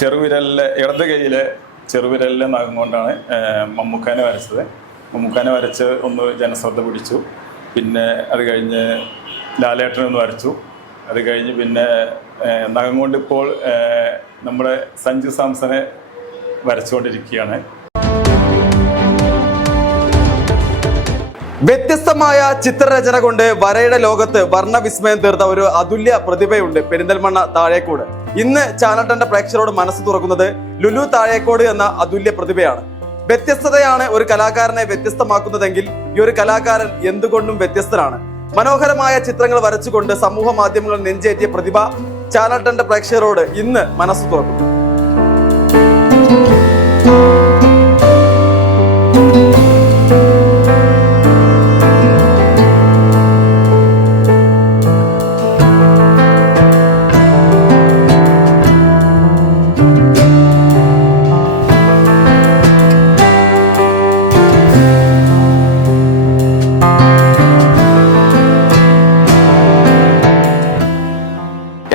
ചെറുവിരലിലെ ഇടത് കൈയിലെ ചെറുവിരലിലെ നഖം കൊണ്ടാണ് മമ്മൂക്കാനെ വരച്ചത്. മമ്മൂക്കാനെ വരച്ച് ഒന്ന് ജനശ്രദ്ധ പിടിച്ചു. പിന്നെ അത് കഴിഞ്ഞ് ലാലേട്ടനെ ഒന്ന് വരച്ചു. അത് കഴിഞ്ഞ് പിന്നെ നഖം കൊണ്ടിപ്പോൾ നമ്മുടെ സഞ്ജു സാംസനെ വരച്ചുകൊണ്ടിരിക്കുകയാണ്. വ്യത്യസ്തമായ ചിത്രരചന കൊണ്ട് വരയുടെ ലോകത്ത് വർണ്ണവിസ്മയം തീർത്ത ഒരു അതുല്യ പ്രതിഭയുണ്ട് പെരിന്തൽമണ്ണ താഴേക്കോട്. ഇന്ന് ചാനൽ 10 പ്രേക്ഷകരോട് മനസ്സ് തുറക്കുന്നത് ലുലു താഴേക്കോട് എന്ന അതുല്യ പ്രതിഭയാണ്. വ്യത്യസ്തതയാണ് ഒരു കലാകാരനെ വ്യത്യസ്തമാക്കുന്നതെങ്കിൽ ഈ ഒരു കലാകാരൻ എന്തുകൊണ്ടും വ്യത്യസ്തനാണ്. മനോഹരമായ ചിത്രങ്ങൾ വരച്ചുകൊണ്ട് സമൂഹ മാധ്യമങ്ങളിൽ നെഞ്ചേറ്റിയ പ്രതിഭ ചാനൽ 10 പ്രേക്ഷകരോട് ഇന്ന് മനസ്സ് തുറക്കുന്നു.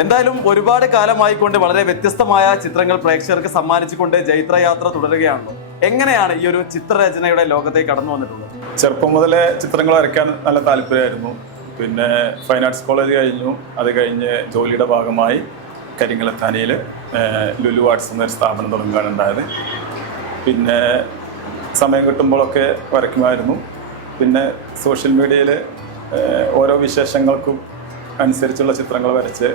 എന്തായാലും ഒരുപാട് കാലമായിക്കൊണ്ട് വളരെ വ്യത്യസ്തമായ ചിത്രങ്ങൾ പ്രേക്ഷകർക്ക് സമ്മാനിച്ചുകൊണ്ട് ജൈത്രയാത്ര തുടരുകയാണല്ലോ. എങ്ങനെയാണ് ഈ ഒരു ചിത്രരചനയുടെ ലോകത്തേക്ക് കടന്നു വന്നിട്ടുള്ളത്? ചെറുപ്പം മുതലേ ചിത്രങ്ങൾ വരയ്ക്കാൻ നല്ല താല്പര്യമായിരുന്നു. പിന്നെ ഫൈൻ ആർട്സ് കോളേജ് കഴിഞ്ഞു. അത് കഴിഞ്ഞ് ജോലിയുടെ ഭാഗമായി കരിങ്ങലത്താനിയിൽ ലുലു ആർട്സ് എന്നൊരു സ്ഥാപനം തുടങ്ങുകയാണ് ഉണ്ടായത്. പിന്നെ സമയം കിട്ടുമ്പോഴൊക്കെ വരയ്ക്കുമായിരുന്നു. പിന്നെ സോഷ്യൽ മീഡിയയിൽ ഓരോ വിശേഷങ്ങൾക്കും അനുസരിച്ചുള്ള ചിത്രങ്ങൾ വരച്ച്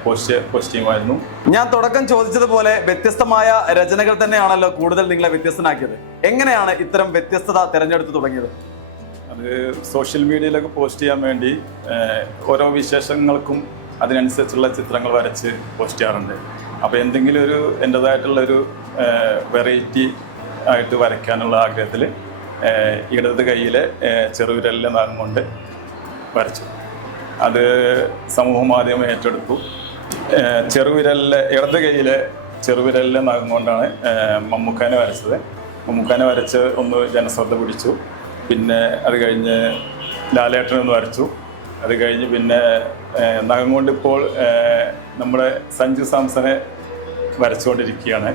പോസ്റ്റ് ചെയ്യുമായിരുന്നു. ഞാൻ തുടക്കം ചോദിച്ചതുപോലെ വ്യത്യസ്തമായ രചനകൾ തന്നെയാണല്ലോ കൂടുതൽ നിങ്ങളെ വ്യത്യസ്തനാക്കിയത്. എങ്ങനെയാണ് ഇത്തരം വ്യത്യസ്തത തിരഞ്ഞെടുത്ത് തുടങ്ങിയത്? അത് സോഷ്യൽ മീഡിയയിലൊക്കെ പോസ്റ്റ് ചെയ്യാൻ വേണ്ടി ഓരോ വിശേഷങ്ങൾക്കും അതിനനുസരിച്ചുള്ള ചിത്രങ്ങൾ വരച്ച് പോസ്റ്റ് ചെയ്യാറുണ്ട്. അപ്പോൾ എന്തെങ്കിലും ഒരു എൻ്റേതായിട്ടുള്ളൊരു വെറൈറ്റി ആയിട്ട് വരയ്ക്കാനുള്ള ആഗ്രഹത്തിൽ ഇടത് കൈയിലെ ചെറുവിരലിലെ നഖം കൊണ്ട് വരച്ചു. അത് സമൂഹ മാധ്യമം ഏറ്റെടുത്തു. ചെറുവിരലിലെ ഇടത് കൈയിലെ ചെറുവിരലിലെ നഖം കൊണ്ടാണ് മമ്മൂക്കാനെ വരച്ചത്. മമ്മൂക്കാനെ വരച്ച് ഒന്ന് ജനശ്രദ്ധ പിടിച്ചു. പിന്നെ അത് കഴിഞ്ഞ് ലാലേട്ടനെ ഒന്ന് വരച്ചു. അത് കഴിഞ്ഞ് പിന്നെ നഖം കൊണ്ടിപ്പോൾ നമ്മുടെ സഞ്ജു സാംസനെ വരച്ചുകൊണ്ടിരിക്കുകയാണ്.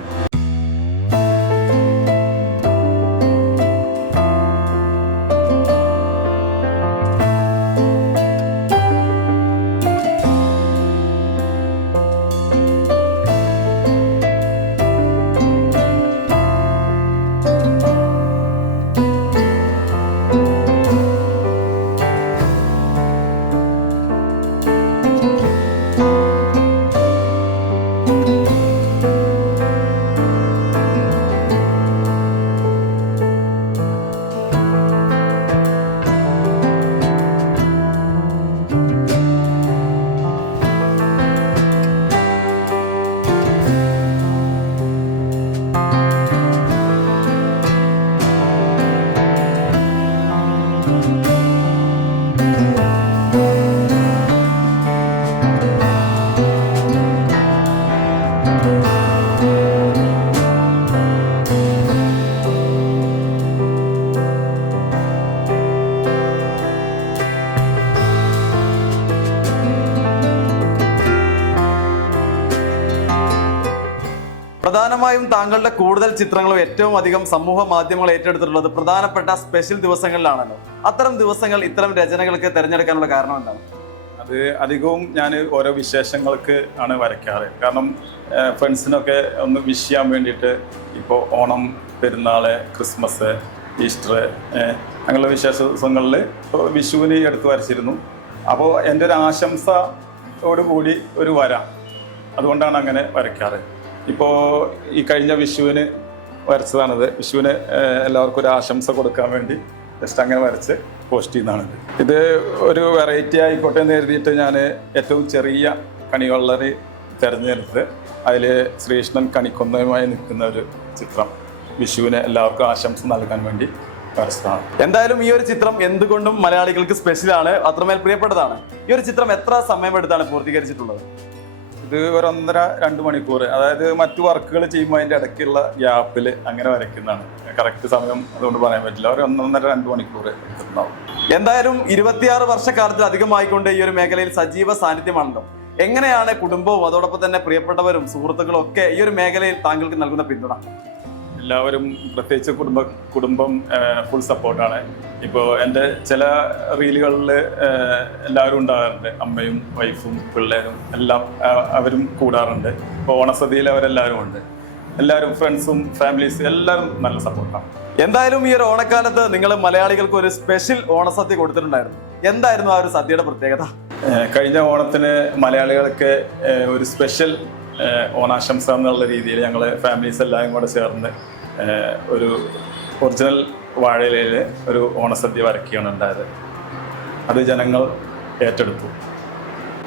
പ്രധാനമായും താങ്കളുടെ കൂടുതൽ ചിത്രങ്ങളും ഏറ്റവും അധികം സമൂഹ മാധ്യമങ്ങൾ ഏറ്റെടുത്തിട്ടുള്ളത് പ്രധാനപ്പെട്ട സ്പെഷ്യൽ ദിവസങ്ങളിലാണല്ലോ. അത്തരം ദിവസങ്ങൾ ഇത്തരം രചനകൾക്ക് തിരഞ്ഞെടുക്കാനുള്ള കാരണം എന്താണ്? അത് അധികവും ഞാൻ ഓരോ വിശേഷങ്ങൾക്ക് ആണ് വരയ്ക്കാറ്. കാരണം ഫ്രണ്ട്സിനൊക്കെ ഒന്ന് വിഷ് ചെയ്യാൻ വേണ്ടിയിട്ട് ഇപ്പോൾ ഓണം, പെരുന്നാൾ, ക്രിസ്മസ്, ഈസ്റ്റർ അങ്ങനെയുള്ള വിശേഷ ദിവസങ്ങളിൽ ഇപ്പോൾ വിഷുവിന് എടുത്ത് വരച്ചിരുന്നു. അപ്പോൾ എൻ്റെ ഒരു ആശംസയോടുകൂടി ഒരു വര, അതുകൊണ്ടാണ് അങ്ങനെ വരയ്ക്കാറ്. ഇപ്പോൾ ഈ കഴിഞ്ഞ വിഷുവിന് വരച്ചതാണിത്. വിഷുവിന് എല്ലാവർക്കും ഒരു ആശംസ കൊടുക്കാൻ വേണ്ടി ജസ്റ്റ് അങ്ങനെ വരച്ച് പോസ്റ്റ് ചെയ്യുന്നതാണിത്. ഇത് ഒരു വെറൈറ്റി ആയിക്കോട്ടെ എന്ന് കരുതിയിട്ട് ഞാൻ ഏറ്റവും ചെറിയ കണിവള്ളരി തിരഞ്ഞെടുത്ത് അതിൽ ശ്രീകൃഷ്ണൻ കണിക്കൊന്നയുമായി നിൽക്കുന്ന ഒരു ചിത്രം വിഷുവിന് എല്ലാവർക്കും ആശംസ നൽകാൻ വേണ്ടി വരച്ചതാണ്. എന്തായാലും ഈ ഒരു ചിത്രം എന്തുകൊണ്ടും മലയാളികൾക്ക് സ്പെഷ്യലാണ്, അത്രമേൽ പ്രിയപ്പെട്ടതാണ്. ഈ ഒരു ചിത്രം എത്ര സമയമെടുത്താണ് പൂർത്തീകരിച്ചിട്ടുള്ളത്? ഇത് ഒരു 1.5-2 മണിക്കൂർ. അതായത് മറ്റു വർക്കുകൾ ചെയ്യുമ്പോൾ അതിൻ്റെ ഇടയ്ക്കുള്ള ഗ്യാപ്പിൽ അങ്ങനെ വരയ്ക്കുന്നതാണ്. കറക്റ്റ് സമയം അതുകൊണ്ട് പറയാൻ പറ്റില്ല. ഒരു 1.5-2 മണിക്കൂർ എടുത്തിട്ടുണ്ടാവും. എന്തായാലും 26 വർഷക്കാലത്തിൽ അധികമായിക്കൊണ്ട് ഈ ഒരു മേഖലയിൽ സജീവ സാന്നിധ്യമാണല്ലോ. എങ്ങനെയാണ് കുടുംബവും അതോടൊപ്പം തന്നെ പ്രിയപ്പെട്ടവരും സുഹൃത്തുക്കളും ഒക്കെ ഈ ഒരു മേഖലയിൽ താങ്കൾക്ക് നൽകുന്ന പിന്തുണ? എല്ലാവരും പ്രത്യേകിച്ച് കുടുംബം ഫുൾ സപ്പോർട്ടാണ്. ഇപ്പോൾ എൻ്റെ ചില റീലുകളിൽ എല്ലാവരും ഉണ്ടാകാറുണ്ട്, അമ്മയും വൈഫും പിള്ളേരും എല്ലാം അവരും കൂടാറുണ്ട്. ഇപ്പോൾ ഓണസദ്യയിൽ അവരെല്ലാവരും ഉണ്ട്. എല്ലാവരും ഫ്രണ്ട്സും ഫാമിലീസും എല്ലാവരും നല്ല സപ്പോർട്ടാണ്. എന്തായാലും ഈ ഒരു ഓണക്കാലത്ത് നിങ്ങൾ മലയാളികൾക്ക് ഒരു സ്പെഷ്യൽ ഓണസദ്യ കൊടുത്തിട്ടുണ്ടായിരുന്നു. എന്തായിരുന്നു ആ ഒരു സദ്യയുടെ പ്രത്യേകത? കഴിഞ്ഞ ഓണത്തിന് മലയാളികൾക്ക് ഒരു സ്പെഷ്യൽ ഓണാശംസ എന്നുള്ള രീതിയിൽ ഞങ്ങൾ ഫാമിലീസ് എല്ലാവരും കൂടെ ചേർന്ന് ഒരു ഒറിജിനൽ വാഴയിലയിൽ ഒരു ഓണസദ്യ വരയ്ക്കുകയാണ് ഉണ്ടായത്. അത് ജനങ്ങൾ ഏറ്റെടുത്തു.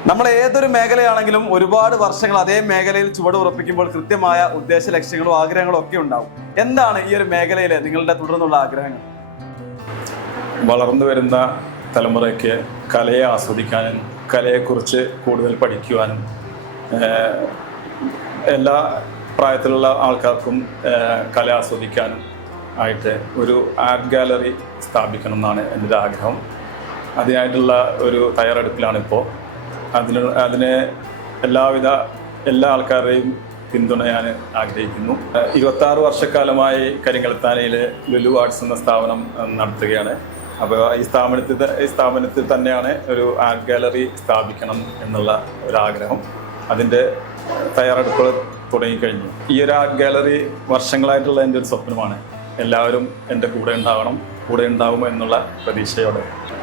നമ്മൾ ഏതൊരു മേഖലയാണെങ്കിലും ഒരുപാട് വർഷങ്ങൾ അതേ മേഖലയിൽ ചുവട് ഉറപ്പിക്കുമ്പോൾ കൃത്യമായ ഉദ്ദേശ ലക്ഷ്യങ്ങളും ആഗ്രഹങ്ങളും ഒക്കെ ഉണ്ടാവും. എന്താണ് ഈ ഒരു മേഖലയിലെ നിങ്ങളുടെ തുടർന്നുള്ള ആഗ്രഹങ്ങൾ? വളർന്നു വരുന്ന തലമുറയ്ക്ക് കലയെ ആസ്വദിക്കാനും കലയെക്കുറിച്ച് കൂടുതൽ പഠിക്കുവാനും എല്ലാ പ്രായത്തിലുള്ള ആൾക്കാർക്കും കല ആസ്വദിക്കാനും ആയിട്ട് ഒരു ആർട്ട് ഗാലറി സ്ഥാപിക്കണം എന്നാണ് എൻ്റെ ഒരു ആഗ്രഹം. അതിനായിട്ടുള്ള ഒരു തയ്യാറെടുപ്പിലാണിപ്പോൾ. അതിന് എല്ലാ ആൾക്കാരുടെയും പിന്തുണ ഞാൻ ആഗ്രഹിക്കുന്നു. 26 വർഷക്കാലമായി കരിങ്കലത്താനയിൽ ലുലു ആർട്സ് എന്ന സ്ഥാപനം നടത്തുകയാണ്. അപ്പോൾ ഈ സ്ഥാപനത്തിൽ തന്നെയാണ് ഒരു ആർട്ട് ഗാലറി സ്ഥാപിക്കണം എന്നുള്ള ഒരാഗ്രഹം. അതിൻ്റെ തയ്യാറെടുപ്പുകൾ തുടങ്ങിക്കഴിഞ്ഞു. ഈ ഒരു ആർട്ട് ഗാലറി വർഷങ്ങളായിട്ടുള്ള എൻ്റെ ഒരു സ്വപ്നമാണ്. എല്ലാവരും എൻ്റെ കൂടെ ഉണ്ടാവും എന്നുള്ള പ്രതീക്ഷയോടെ.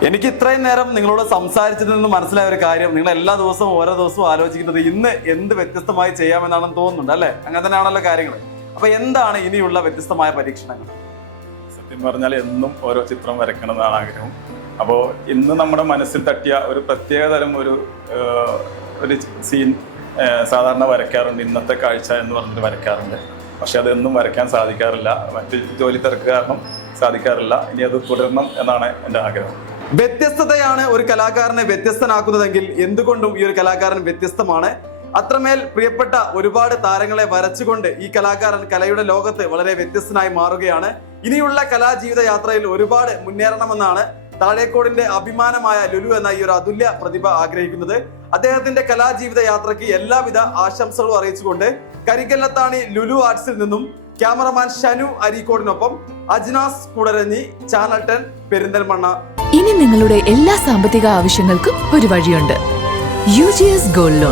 എനിക്ക് ഇത്രയും നേരം നിങ്ങളോട് സംസാരിച്ചതിൽ നിന്ന് മനസ്സിലായ ഒരു കാര്യം, നിങ്ങൾ എല്ലാ ദിവസവും ഓരോ ദിവസവും ആലോചിക്കുന്നത് ഇന്ന് എന്ത് വ്യത്യസ്തമായി ചെയ്യാമെന്നാണെന്ന് തോന്നുന്നുണ്ട് അല്ലേ? അങ്ങനെ തന്നെയാണല്ലോ കാര്യങ്ങൾ. അപ്പൊ എന്താണ് ഇനിയുള്ള വ്യത്യസ്തമായ പരീക്ഷണങ്ങൾ? സത്യം പറഞ്ഞാൽ എന്നും ഓരോ ചിത്രം വരയ്ക്കണം എന്നാണ് ആഗ്രഹം. അപ്പോൾ ഇന്ന് നമ്മുടെ മനസ്സിൽ തട്ടിയ ഒരു പ്രത്യേകതരം ഒരു സീൻ സാധാരണ വരയ്ക്കാറുണ്ട്. ഇന്നത്തെ കാഴ്ച എന്ന് പറഞ്ഞിട്ട് വരയ്ക്കാറുണ്ട്. പക്ഷെ അതൊന്നും വരയ്ക്കാൻ സാധിക്കാറില്ല. മറ്റ് ജോലി തിരക്ക് കാരണം സാധിക്കാറില്ല. ഇനി അത് തുടരണം എന്നാണ് എൻ്റെ ആഗ്രഹം. വ്യത്യസ്തതയാണ് ഒരു കലാകാരനെ വ്യത്യസ്തനാക്കുന്നതെങ്കിൽ എന്തുകൊണ്ടും ഈ ഒരു കലാകാരൻ വ്യത്യസ്തമാണ്. അത്രമേൽ പ്രിയപ്പെട്ട ഒരുപാട് താരങ്ങളെ വരച്ചുകൊണ്ട് ഈ കലാകാരൻ കലയുടെ ലോകത്ത് വളരെ വ്യത്യസ്തനായി മാറുകയാണ്. ഇനിയുള്ള കലാജീവിത യാത്രയിൽ ഒരുപാട് മുന്നേറണമെന്നാണ് താഴേക്കോടിന്റെ അഭിമാനമായ ലുലു എന്ന ഈ ഒരു അതുല്യ പ്രതിഭ ആഗ്രഹിക്കുന്നത്. അദ്ദേഹത്തിന്റെ കലാജീവിത യാത്രയ്ക്ക് എല്ലാവിധ ആശംസകളും അറിയിച്ചുകൊണ്ട് കരിങ്കല്ലത്താണി ലുലു ആർട്സിൽ നിന്നും ക്യാമറമാൻ ഷനു അരീക്കോടിനൊപ്പം അജ്നാസ് കുടരഞ്ഞി, ചാനൽ 10 പെരിന്തൽമണ്ണ. ഇനി നിങ്ങളുടെ എല്ലാ സാമ്പത്തിക ആവശ്യങ്ങൾക്കും ഒരു വഴിയുണ്ട്. UGS gold loan.